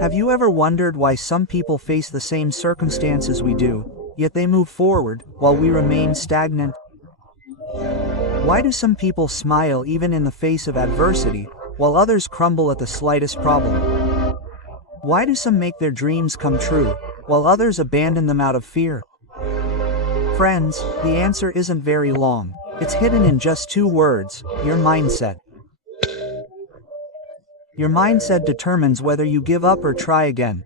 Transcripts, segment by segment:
Have you ever wondered why some people face the same circumstances we do, yet they move forward, while we remain stagnant? Why do some people smile even in the face of adversity, while others crumble at the slightest problem? Why do some make their dreams come true, while others abandon them out of fear? Friends, the answer isn't very long. It's hidden in just two words: your mindset. Your mindset determines whether you give up or try again.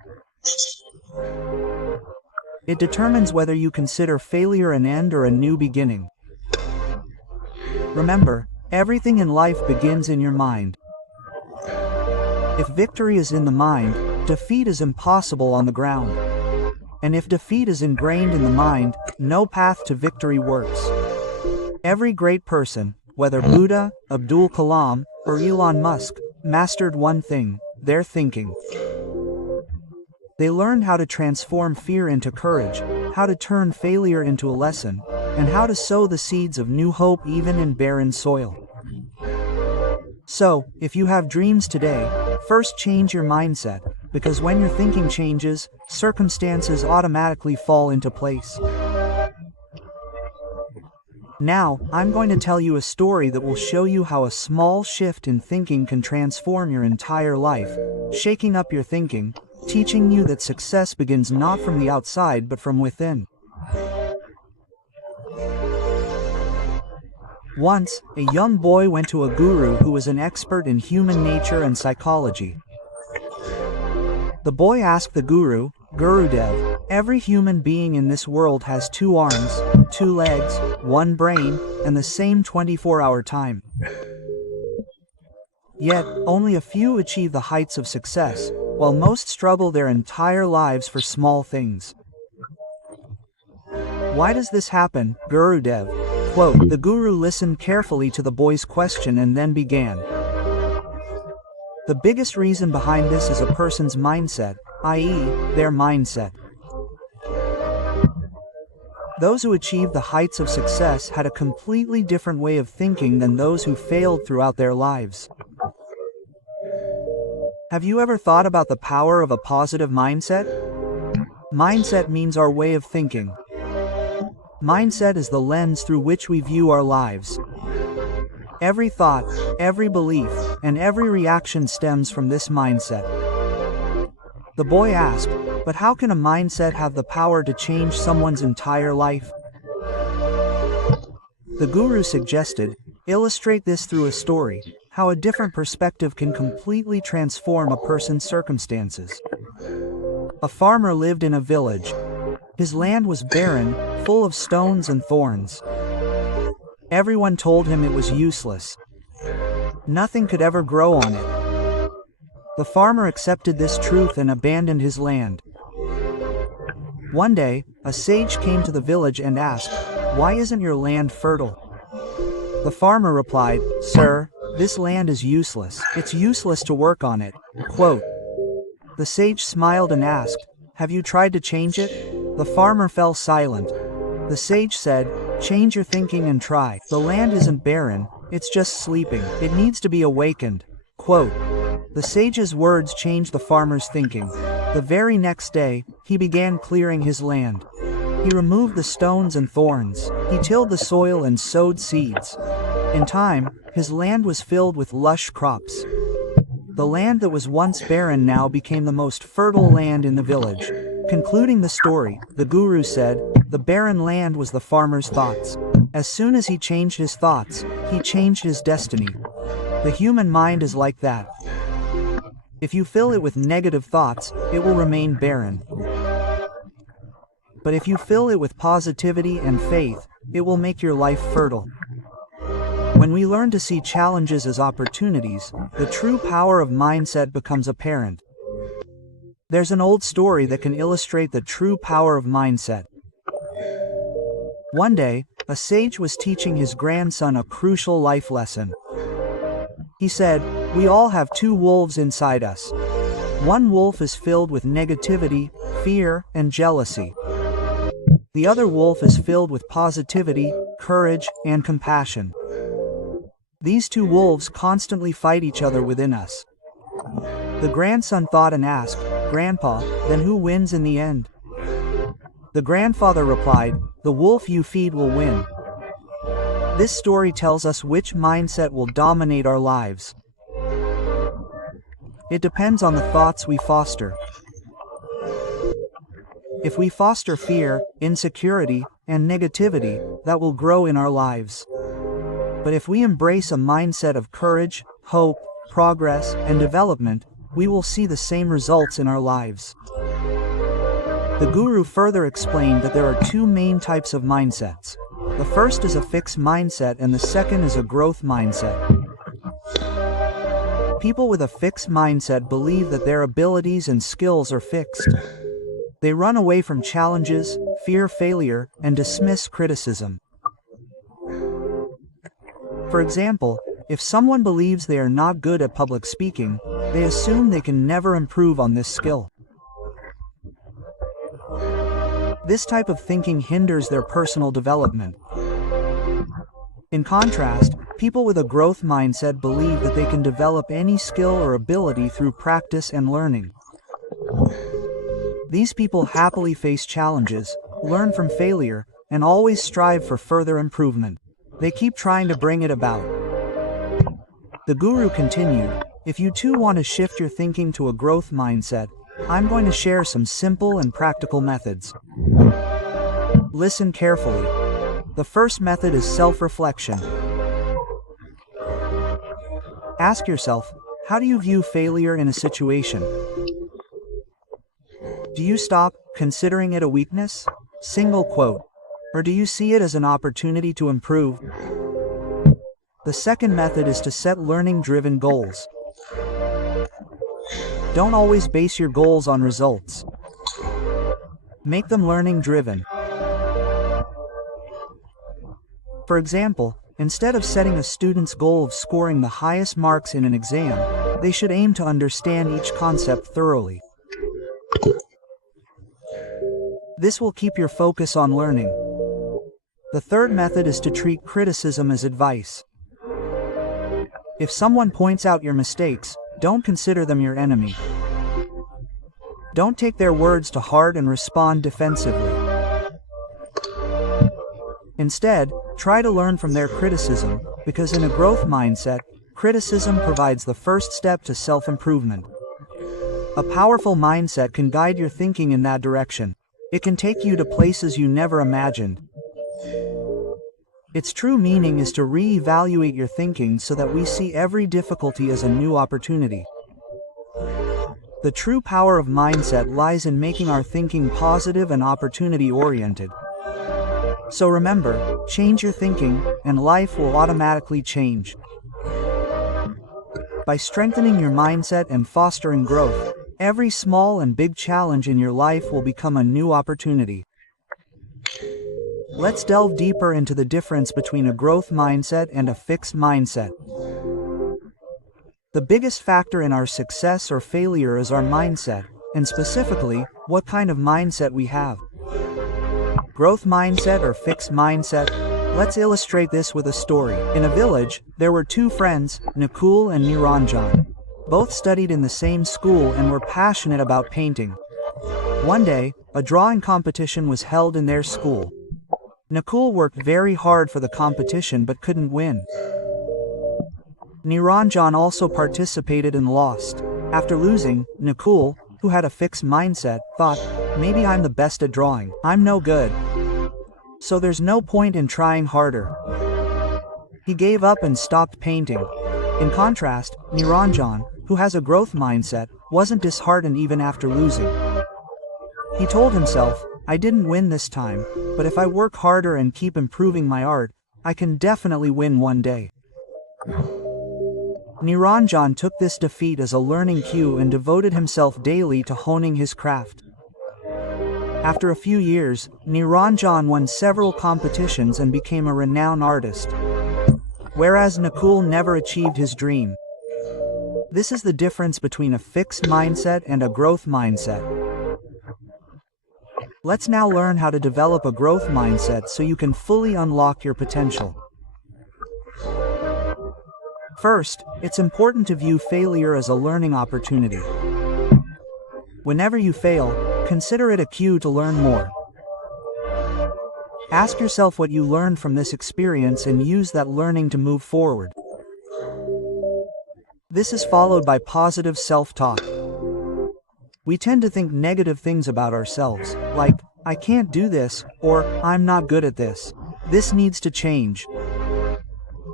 It determines whether you consider failure an end or a new beginning. Remember, everything in life begins in your mind. If victory is in the mind, defeat is impossible on the ground. And if defeat is ingrained in the mind, no path to victory works. Every great person, whether Buddha, Abdul Kalam, or Elon Musk, mastered one thing: their thinking. They learned how to transform fear into courage, how to turn failure into a lesson, and how to sow the seeds of new hope even in barren soil. So, if you have dreams today, first change your mindset, because when your thinking changes, circumstances automatically fall into place. Now, I'm going to tell you a story that will show you how a small shift in thinking can transform your entire life, shaking up your thinking, teaching you that success begins not from the outside but from within. Once, a young boy went to a guru who was an expert in human nature and psychology. The boy asked the guru, "Gurudev, every human being in this world has 2 arms, 2 legs, 1 brain, and the same 24-hour time. Yet, only a few achieve the heights of success, while most struggle their entire lives for small things. Why does this happen, Gurudev?" Quote, the guru listened carefully to the boy's question and then began. The biggest reason behind this is a person's mindset, i.e., their mindset. Those who achieved the heights of success had a completely different way of thinking than those who failed throughout their lives. Have you ever thought about the power of a positive mindset? Mindset means our way of thinking. Mindset is the lens through which we view our lives. Every thought, every belief, and every reaction stems from this mindset. The boy asked, "But how can a mindset have the power to change someone's entire life?" The guru suggested, "Illustrate this through a story, how a different perspective can completely transform a person's circumstances." A farmer lived in a village. His land was barren, full of stones and thorns. Everyone told him it was useless. Nothing could ever grow on it. The farmer accepted this truth and abandoned his land. One day, a sage came to the village and asked, "Why isn't your land fertile?" The farmer replied, "Sir, this land is useless. It's useless to work on it." Quote. The sage smiled and asked, "Have you tried to change it?" The farmer fell silent. The sage said, "Change your thinking and try. The land isn't barren, it's just sleeping. It needs to be awakened." Quote. The sage's words changed the farmer's thinking. The very next day, he began clearing his land. He removed the stones and thorns. He tilled the soil and sowed seeds. In time, his land was filled with lush crops. The land that was once barren now became the most fertile land in the village. Concluding the story, the guru said, the barren land was the farmer's thoughts. As soon as he changed his thoughts, he changed his destiny. The human mind is like that. If you fill it with negative thoughts, it will remain barren. But if you fill it with positivity and faith, it will make your life fertile. When we learn to see challenges as opportunities, the true power of mindset becomes apparent. There's an old story that can illustrate the true power of mindset. One day, a sage was teaching his grandson a crucial life lesson. He said, "We all have 2 wolves inside us. One wolf is filled with negativity, fear, and jealousy. The other wolf is filled with positivity, courage, and compassion. These 2 wolves constantly fight each other within us. The grandson thought and asked, "Grandpa, then who wins in the end?" The grandfather replied, "The wolf you feed will win." This story tells us which mindset will dominate our lives. It depends on the thoughts we foster. If we foster fear, insecurity, and negativity, that will grow in our lives. But if we embrace a mindset of courage, hope, progress, and development, we will see the same results in our lives. The Guru further explained that there are two main types of mindsets. The first is a fixed mindset and the second is a growth mindset. People with a fixed mindset believe that their abilities and skills are fixed. They run away from challenges, fear failure, and dismiss criticism. For example, if someone believes they are not good at public speaking, they assume they can never improve on this skill. This type of thinking hinders their personal development. In contrast, people with a growth mindset believe that they can develop any skill or ability through practice and learning. These people happily face challenges, learn from failure, and always strive for further improvement. They keep trying to bring it about. The Guru continued, "If you too want to shift your thinking to a growth mindset, I'm going to share some simple and practical methods. Listen carefully. The first method is self-reflection. Ask yourself, how do you view failure in a situation? Do you stop considering it a weakness? Single quote. Or do you see it as an opportunity to improve? The second method is to set learning-driven goals. Don't always base your goals on results. Make them learning-driven. For example, instead of setting a student's goal of scoring the highest marks in an exam, they should aim to understand each concept thoroughly. This will keep your focus on learning. The third method is to treat criticism as advice. If someone points out your mistakes, don't consider them your enemy. Don't take their words to heart and respond defensively. Instead, try to learn from their criticism, because in a growth mindset, criticism provides the first step to self-improvement. A powerful mindset can guide your thinking in that direction. It can take you to places you never imagined. Its true meaning is to re-evaluate your thinking so that we see every difficulty as a new opportunity. The true power of mindset lies in making our thinking positive and opportunity-oriented. So remember, change your thinking, and life will automatically change. By strengthening your mindset and fostering growth, every small and big challenge in your life will become a new opportunity. Let's delve deeper into the difference between a growth mindset and a fixed mindset. The biggest factor in our success or failure is our mindset, and specifically, what kind of mindset we have. Growth mindset or fixed mindset? Let's illustrate this with a story. In a village, there were two friends, Nakul and Niranjan. Both studied in the same school and were passionate about painting. One day, a drawing competition was held in their school. Nakul worked very hard for the competition but couldn't win. Niranjan also participated and lost. After losing, Nakul, who had a fixed mindset, thought, maybe I'm the best at drawing. I'm no good. So there's no point in trying harder. He gave up and stopped painting. In contrast, Niranjan, who has a growth mindset, wasn't disheartened even after losing. He told himself, I didn't win this time, but if I work harder and keep improving my art, I can definitely win one day. Niranjan took this defeat as a learning cue and devoted himself daily to honing his craft. After a few years, Niranjan won several competitions and became a renowned artist. Whereas Nakul never achieved his dream. This is the difference between a fixed mindset and a growth mindset. Let's now learn how to develop a growth mindset so you can fully unlock your potential. First, it's important to view failure as a learning opportunity. Whenever you fail, consider it a cue to learn more. Ask yourself what you learned from this experience and use that learning to move forward. This is followed by positive self-talk. We tend to think negative things about ourselves, like, I can't do this, or I'm not good at this. This needs to change.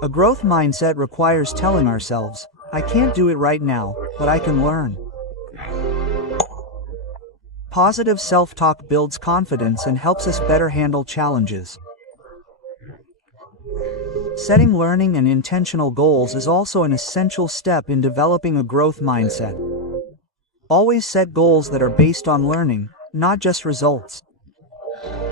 A growth mindset requires telling ourselves, I can't do it right now, but I can learn. Positive self-talk builds confidence and helps us better handle challenges. Setting learning and intentional goals is also an essential step in developing a growth mindset. Always set goals that are based on learning, not just results.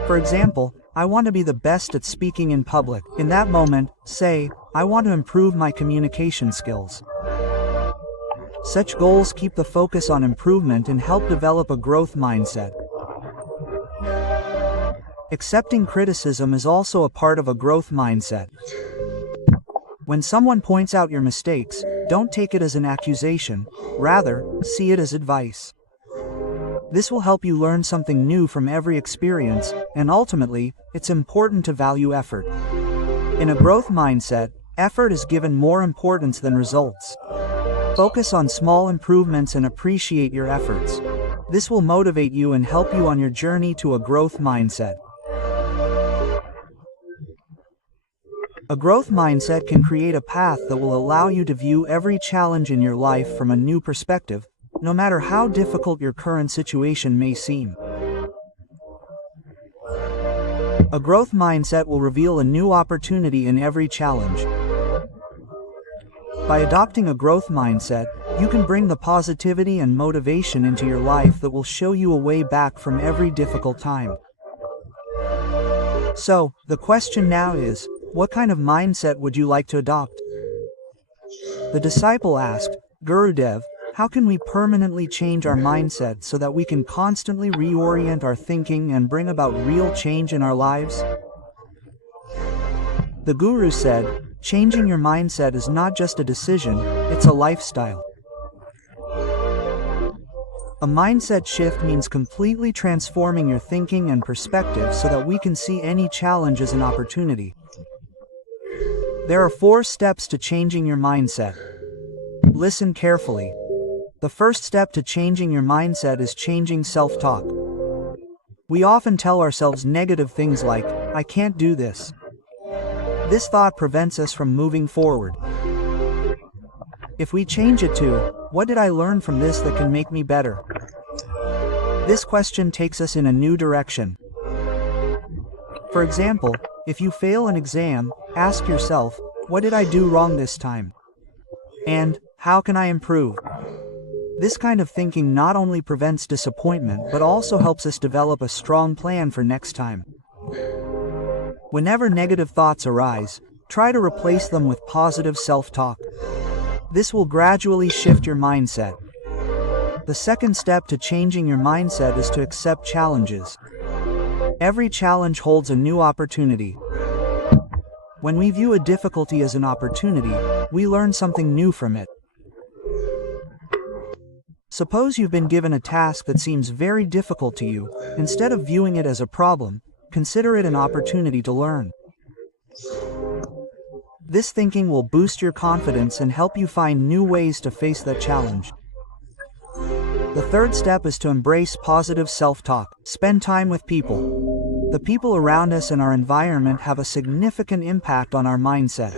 For example, I want to be the best at speaking in public. In that moment, say, I want to improve my communication skills. Such goals keep the focus on improvement and help develop a growth mindset. Accepting criticism is also a part of a growth mindset. When someone points out your mistakes, don't take it as an accusation, rather, see it as advice. This will help you learn something new from every experience, and ultimately, it's important to value effort. In a growth mindset, effort is given more importance than results. Focus on small improvements and appreciate your efforts. This will motivate you and help you on your journey to a growth mindset. A growth mindset can create a path that will allow you to view every challenge in your life from a new perspective, no matter how difficult your current situation may seem. A growth mindset will reveal a new opportunity in every challenge. By adopting a growth mindset, you can bring the positivity and motivation into your life that will show you a way back from every difficult time. So, the question now is, what kind of mindset would you like to adopt? The disciple asked, Gurudev, how can we permanently change our mindset so that we can constantly reorient our thinking and bring about real change in our lives? The Guru said, changing your mindset is not just a decision, it's a lifestyle. A mindset shift means completely transforming your thinking and perspective so that we can see any challenge as an opportunity. There are 4 steps to changing your mindset. Listen carefully. The first step to changing your mindset is changing self-talk. We often tell ourselves negative things like, I can't do this. This thought prevents us from moving forward. If we change it to, what did I learn from this that can make me better? This question takes us in a new direction. For example, if you fail an exam, ask yourself, what did I do wrong this time? And, how can I improve? This kind of thinking not only prevents disappointment but also helps us develop a strong plan for next time. Whenever negative thoughts arise, try to replace them with positive self-talk. This will gradually shift your mindset. The second step to changing your mindset is to accept challenges. Every challenge holds a new opportunity. When we view a difficulty as an opportunity, we learn something new from it. Suppose you've been given a task that seems very difficult to you. Instead of viewing it as a problem, consider it an opportunity to learn. This thinking will boost your confidence and help you find new ways to face that challenge. The third step is to embrace positive self-talk. Spend time with people. The people around us and our environment have a significant impact on our mindset.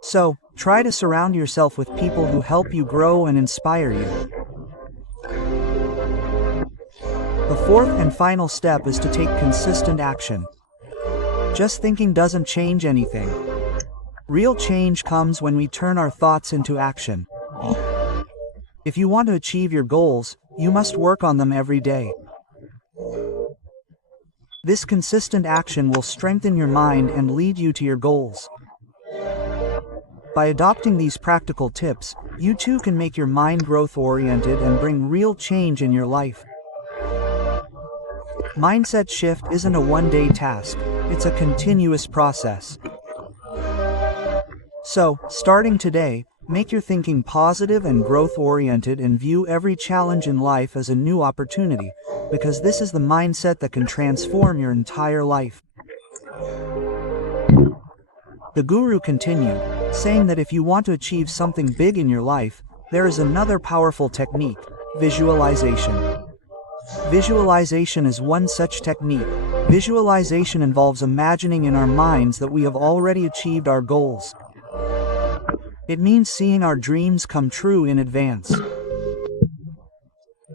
So, try to surround yourself with people who help you grow and inspire you. The fourth and final step is to take consistent action. Just thinking doesn't change anything. Real change comes when we turn our thoughts into action. If you want to achieve your goals, you must work on them every day. This consistent action will strengthen your mind and lead you to your goals. By adopting these practical tips, you too can make your mind growth-oriented and bring real change in your life. Mindset shift isn't a one-day task, it's a continuous process. So, starting today, make your thinking positive and growth-oriented and view every challenge in life as a new opportunity, because this is the mindset that can transform your entire life. The guru continued, saying that if you want to achieve something big in your life, there is another powerful technique: visualization. Visualization is one such technique. Visualization involves imagining in our minds that we have already achieved our goals. It means seeing our dreams come true in advance.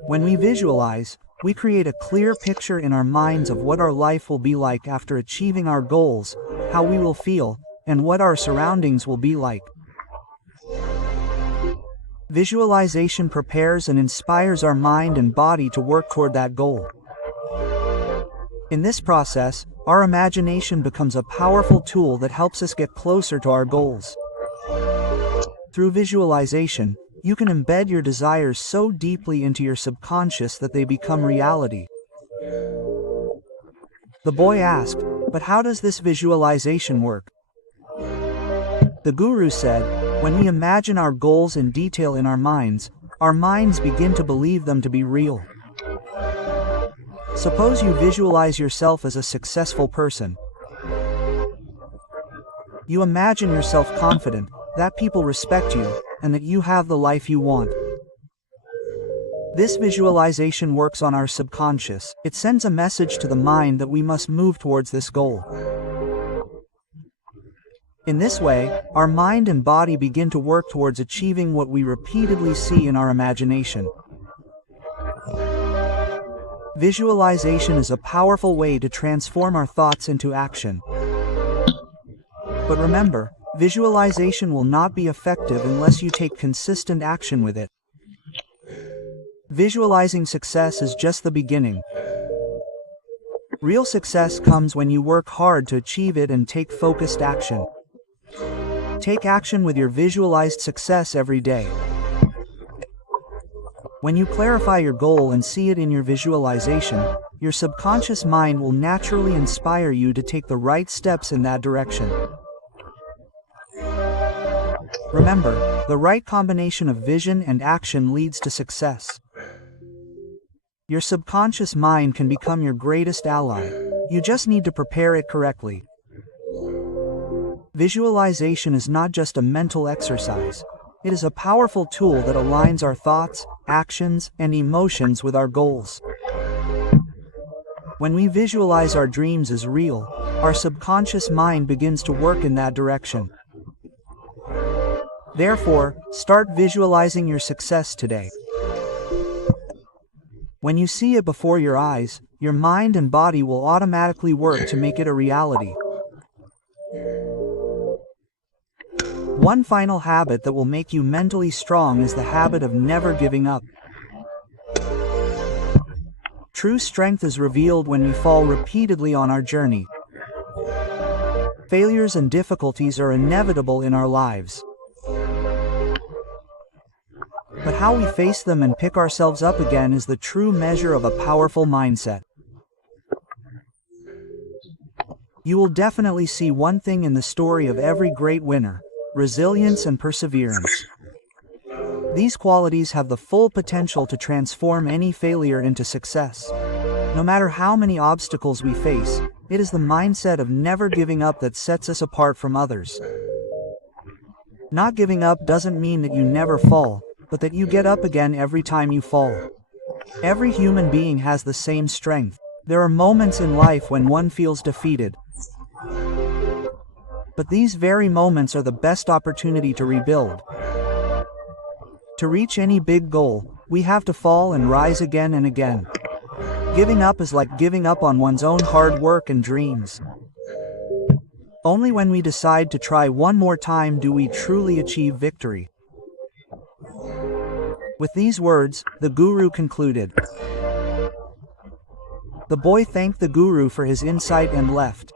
When we visualize, we create a clear picture in our minds of what our life will be like after achieving our goals, how we will feel, and what our surroundings will be like. Visualization prepares and inspires our mind and body to work toward that goal. In this process, our imagination becomes a powerful tool that helps us get closer to our goals. Through visualization, you can embed your desires so deeply into your subconscious that they become reality. The boy asked, "But how does this visualization work?" The guru said, "When we imagine our goals in detail in our minds begin to believe them to be real." Suppose you visualize yourself as a successful person. You imagine yourself confident, that people respect you, and that you have the life you want. This visualization works on our subconscious. It sends a message to the mind that we must move towards this goal. In this way, our mind and body begin to work towards achieving what we repeatedly see in our imagination. Visualization is a powerful way to transform our thoughts into action. But remember, visualization will not be effective unless you take consistent action with it. Visualizing success is just the beginning. Real success comes when you work hard to achieve it and take focused action. Take action with your visualized success every day. When you clarify your goal and see it in your visualization, your subconscious mind will naturally inspire you to take the right steps in that direction. Remember, the right combination of vision and action leads to success. Your subconscious mind can become your greatest ally. You just need to prepare it correctly. Visualization is not just a mental exercise. It is a powerful tool that aligns our thoughts, actions, and emotions with our goals. When we visualize our dreams as real, our subconscious mind begins to work in that direction. Therefore, start visualizing your success today. When you see it before your eyes, your mind and body will automatically work to make it a reality. One final habit that will make you mentally strong is the habit of never giving up. True strength is revealed when we fall repeatedly on our journey. Failures and difficulties are inevitable in our lives. But how we face them and pick ourselves up again is the true measure of a powerful mindset. You will definitely see one thing in the story of every great winner: resilience and perseverance. These qualities have the full potential to transform any failure into success. No matter how many obstacles we face, it is the mindset of never giving up that sets us apart from others. Not giving up doesn't mean that you never fall, but that you get up again every time you fall. Every human being has the same strength. There are moments in life when one feels defeated. But these very moments are the best opportunity to rebuild. To reach any big goal, we have to fall and rise again and again. Giving up is like giving up on one's own hard work and dreams. Only when we decide to try one more time do we truly achieve victory. With these words, the guru concluded. The boy thanked the guru for his insight and left.